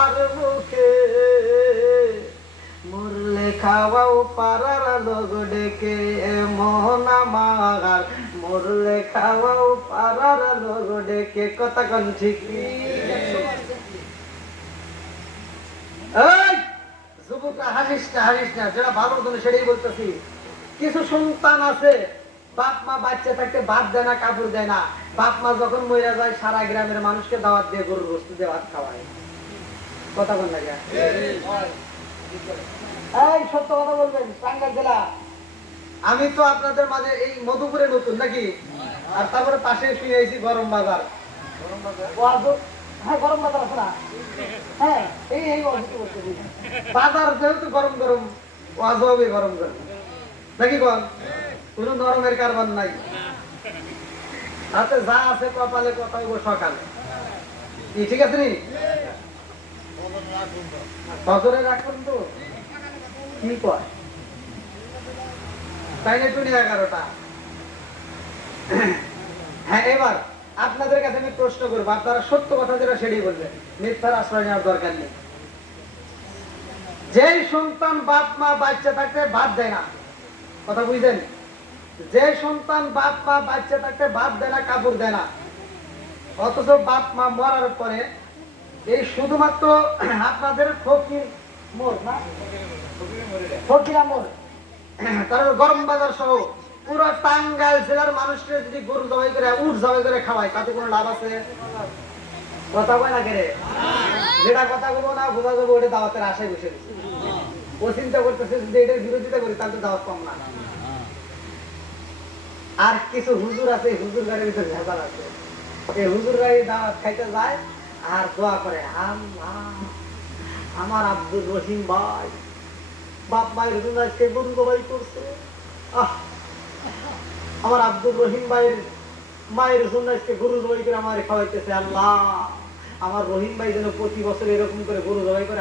আর মুখে। খাওয়াও পারার লোক ডেকে খাওয়াও পারার লোক ডেকে, কথা কন সেটাই বলতেছি। কিছু সন্তান আছে, বাপ মা বাচ্চা থাকতে ভাত দেয় না, কাপড় দেয় না। বাপ মা যখন মরে যায়, সারা গ্রামের মানুষকে দাওয়াত দিয়ে গরুর বস্তু দিয়ে ভাত খাওয়ায়। কথা বল লাগে এই সত্য কথা বলবেন টাঙ্গাইল জেলা। আমি তো আপনাদের মাঝে এই মধুপুরে নতুন নাকি? আর তারপরে পাশে শুয়ে আইছি গরম বাজার। আজও- হ্যাঁ গরম বাজার আছে না? হ্যাঁ এই এই বাজার যেহেতু গরম গরম হবে গরম গরম। নাকি কন কোনো নরমের কারবার নাই। হাতে যা আছে কপালে কথা সকালে। কি ঠিক আছে নি? রাখুন তো। কি কয়? তাই না টুনি এগারোটা? হ্যাঁ এবার আপনাদের কাছে আমি প্রশ্ন করব, আপনারা সত্য কথা যেটা সেটাই বলবেন। মিথ্যার আশ্রয় নেওয়ার দরকার নেই। যেই সন্তান বাপ, মা, বাচ্চা থাকতে বাদ দেয় না, কথা বুঝলেন? যে সন্তান বাপ, মা, বাচ্চা থাকতে ভাত দেয় না, কাপড় দেয় না, অথচ বাপ, মা মরার পরে এই শুধুমাত্র আপনাদের ফকির মোর না? ফকিরা তারপর গরম বাজার সহ পুরো টাঙ্গাইল জেলার মানুষকে যদি গরু জবাই করে উঠ জবাই করে খাওয়ায়, তাতে কোনো লাভ আছে? কথা না যেটা কথা বলব না, বোঝা যাব ওটা দাওয়াতের আশায় বসে ও চিন্তা করতেছে, যদি এটার বিরোধিতা করি, তাহলে দাওয়াত কম না। আর কিছু হুজুর আছে, হুজুর গাড়ির ভিতরে ঝাঁপাল আছে। এই হুজুর গাড়ি দাওয়াত খাইতে যায় আর দোয়া করে আমার আব্দুল রহিম ভাই, বাপ মায়ের জন্য আজকে জবাই করছে। আহ, আমার আব্দুল রহিম ভাইয়ের মায়ের আজকে গরু জবাই করে আমার খাওয়াইতেছে, আল্লাহ। আমার রহিম ভাই যেন প্রতি বছর এরকম করে গরু জবাই করে